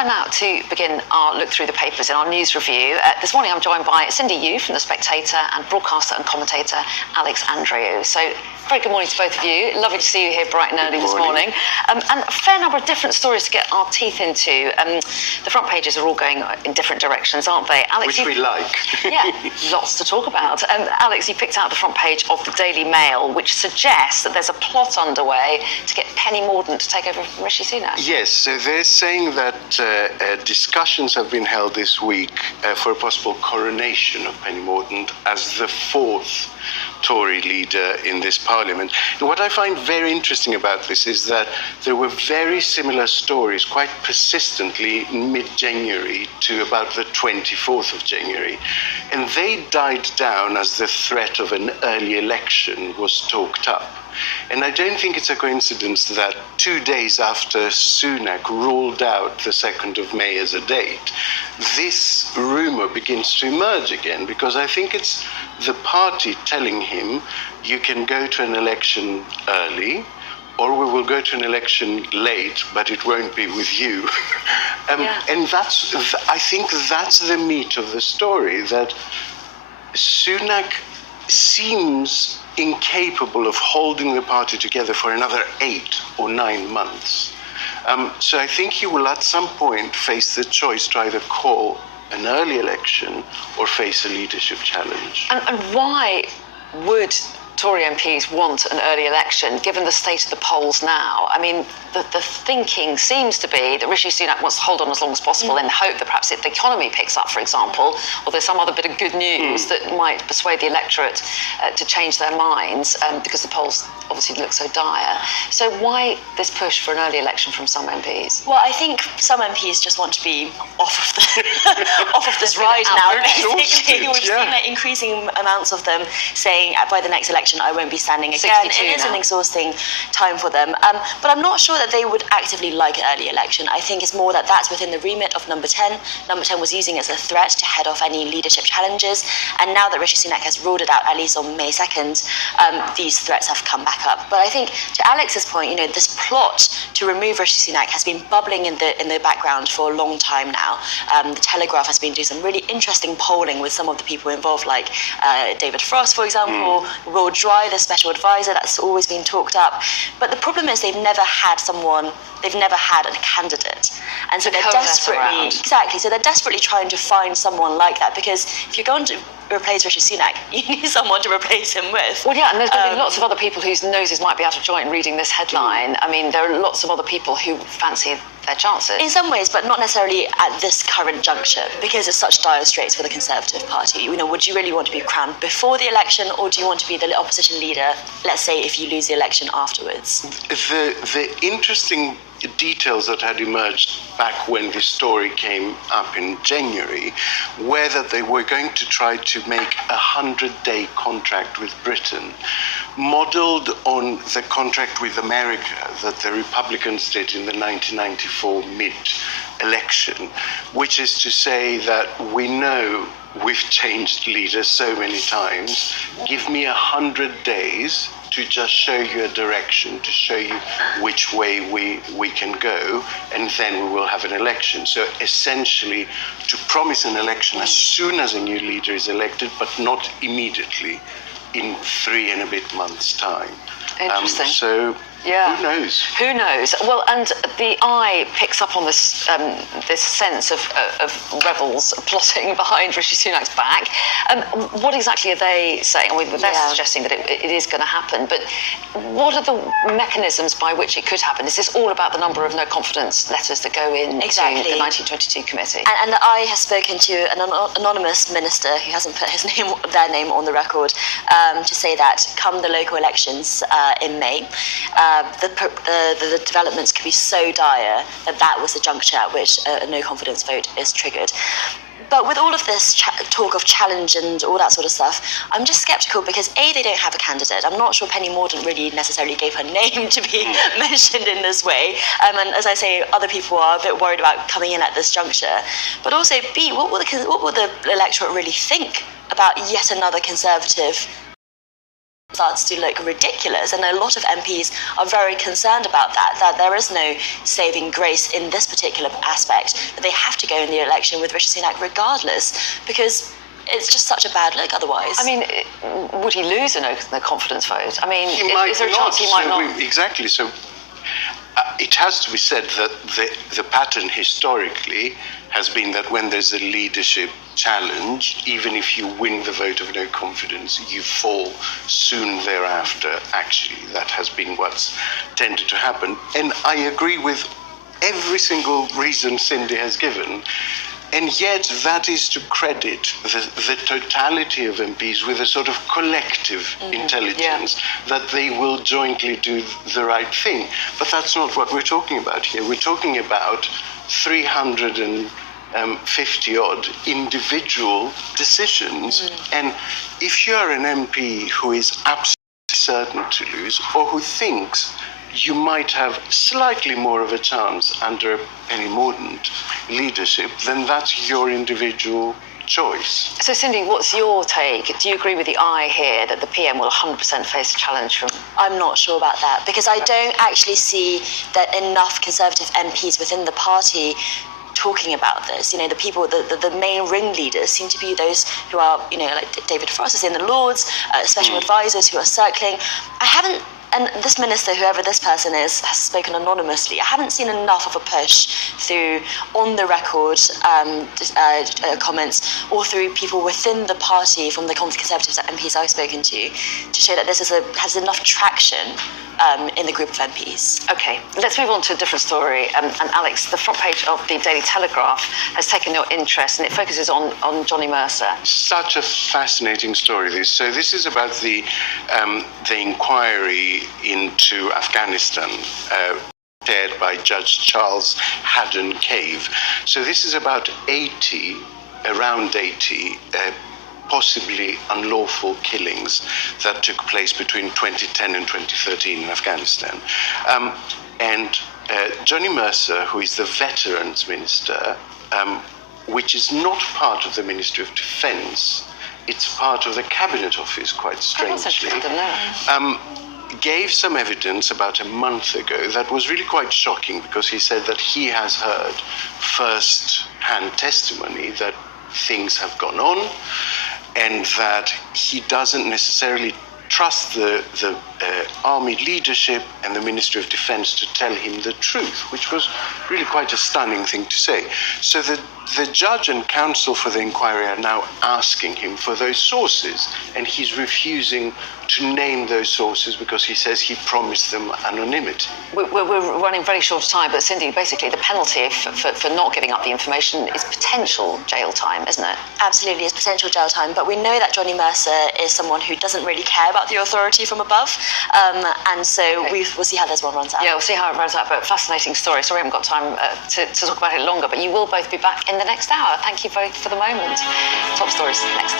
Time now to begin our look through the papers in our news review. This morning I'm joined by Cindy Yu from The Spectator and broadcaster and commentator Alex Andreou. So, very good morning to both of you. Lovely to see you here bright and early this morning. And a fair number of different stories to get our teeth into. The front pages are all going in different directions, aren't they? Alex, which we like. Yeah, lots to talk about. Alex, you picked out the front page of the Daily Mail, which suggests that there's a plot underway to get Penny Mordaunt to take over from Rishi Sunak. Yes, so they're saying that discussions have been held this week for a possible coronation of Penny Mordaunt as the fourth Tory leader in this parliament. And what I find very interesting about this is that there were very similar stories quite persistently in mid-January to about the 24th of January. And they died down as the threat of an early election was talked up. And I don't think it's a coincidence that 2 days after Sunak ruled out the 2nd of May as a date, this rumour begins to emerge again, because I think it's the party telling him, you can go to an election early, or we will go to an election late, but it won't be with you. And I think that's the meat of the story, that Sunak seems incapable of holding the party together for another 8 or 9 months. So I think he will at some point face the choice to either call an early election or face a leadership challenge. And why would Tory MPs want an early election, given the state of the polls now? I mean, the thinking seems to be that Rishi Sunak wants to hold on as long as possible in the hope that perhaps if the economy picks up, for example, or there's some other bit of good news that might persuade the electorate to change their minds, because the polls obviously look so dire. So why this push for an early election from some MPs? Well, I think some MPs just want to be off of this ride now, basically. We've seen increasing amounts of them saying, by the next election, I won't be standing again. It is an exhausting time for them. But I'm not sure that they would actively like an early election. I think it's more that that's within the remit of Number 10. Number 10 was using it as a threat to head off any leadership challenges. And now that Rishi Sunak has ruled it out, at least on May 2nd, these threats have come back up. But I think, to Alex's point, this plot to remove Rishi Sunak has been bubbling in the background for a long time now. The Telegraph has been doing some really interesting polling with some of the people involved, like David Frost, for example, Will Dry, the special advisor, that's always been talked up. But the problem is they've never had a candidate. And so they're desperately trying to find someone like that, because if you're going to replace Rishi Sunak, you need someone to replace him with. Well, yeah, and there's going to be lots of other people whose noses might be out of joint reading this headline. I mean, there are lots of other people who fancy their chances. In some ways, but not necessarily at this current juncture, because it's such dire straits for the Conservative Party. Would you really want to be crowned before the election, or do you want to be the opposition leader, let's say, if you lose the election afterwards? The interesting details that had emerged back when this story came up in January were that they were going to try to make a 100-day contract with Britain, modelled on the contract with America that the Republicans did in the 1994 mid-election, which is to say that we know we've changed leaders so many times. Give me 100 days to just show you a direction, to show you which way we can go, and then we will have an election. So essentially, to promise an election as soon as a new leader is elected, but not immediately, in 3 and a bit months' time. Interesting. Who knows? Who knows? Well, and the Eye picks up on this this sense of rebels plotting behind Rishi Sunak's back. What exactly are they saying? I mean, they're suggesting that it is going to happen, but what are the mechanisms by which it could happen? Is this all about the number of no-confidence letters that go in to the 1922 committee? And the Eye has spoken to an anonymous minister who hasn't put their name on the record, to say that come the local elections in May, the developments could be so dire that was the juncture at which a no-confidence vote is triggered. But with all of this talk of challenge and all that sort of stuff, I'm just sceptical because, A, they don't have a candidate. I'm not sure Penny Mordaunt really necessarily gave her name to be mentioned in this way. And as I say, other people are a bit worried about coming in at this juncture. But also, B, what will the electorate really think about yet another Conservative starts to look ridiculous, and a lot of MPs are very concerned about that there is no saving grace in this particular aspect, that they have to go in the election with Rishi Sunak regardless, because it's just such a bad look otherwise. I mean, would he lose a no confidence vote? I mean, is there a chance he might not? Exactly. So it has to be said that the pattern historically has been that when there's a leadership challenge, even if you win the vote of no confidence, you fall soon thereafter. Actually, that has been what's tended to happen. And I agree with every single reason Cindy has given. And yet that is to credit the totality of MPs with a sort of collective intelligence that they will jointly do the right thing. But that's not what we're talking about here. We're talking about 350 odd individual decisions. And if you're an MP who is absolutely certain to lose, or who thinks you might have slightly more of a chance under Penny Mordaunt leadership, then that's your individual choice. So, Cindy, what's your take? Do you agree with the eye here that the PM will 100% face a challenge from? I'm not sure about that, because I don't actually see that enough Conservative MPs within the party talking about this. You know, the people, the main ringleaders seem to be those who are, you know, like David Frost is in the Lords, special advisors who are circling. And this minister, whoever this person is, has spoken anonymously. I haven't seen enough of a push through on-the-record comments, or through people within the party from the Conservative MPs I've spoken to show that this has enough traction in the group of MPs. OK, let's move on to a different story. And Alex, the front page of the Daily Telegraph has taken your interest, and it focuses on Johnny Mercer. Such a fascinating story, this. So this is about the inquiry into Afghanistan, chaired by Judge Charles Haddon Cave. So this is about around 80 possibly unlawful killings that took place between 2010 and 2013 in Afghanistan. And Johnny Mercer, who is the Veterans Minister, which is not part of the Ministry of Defence, it's part of the Cabinet Office, quite strangely, gave some evidence about a month ago that was really quite shocking, because he said that he has heard first-hand testimony that things have gone on, and that he doesn't necessarily trust the army leadership and the Ministry of Defence to tell him the truth, which was really quite a stunning thing to say. So the judge and counsel for the inquiry are now asking him for those sources, and he's refusing to name those sources because he says he promised them anonymity. We're running very short of time, but Cindy, basically the penalty for not giving up the information is potential jail time, isn't it? Absolutely, it's potential jail time, but we know that Johnny Mercer is someone who doesn't really care about the authority from above, and so we'll see how this one runs out. Yeah, we'll see how it runs out, but fascinating story. Sorry I haven't got time to talk about it longer, but you will both be back in the next hour. Thank you both for the moment. Top stories next.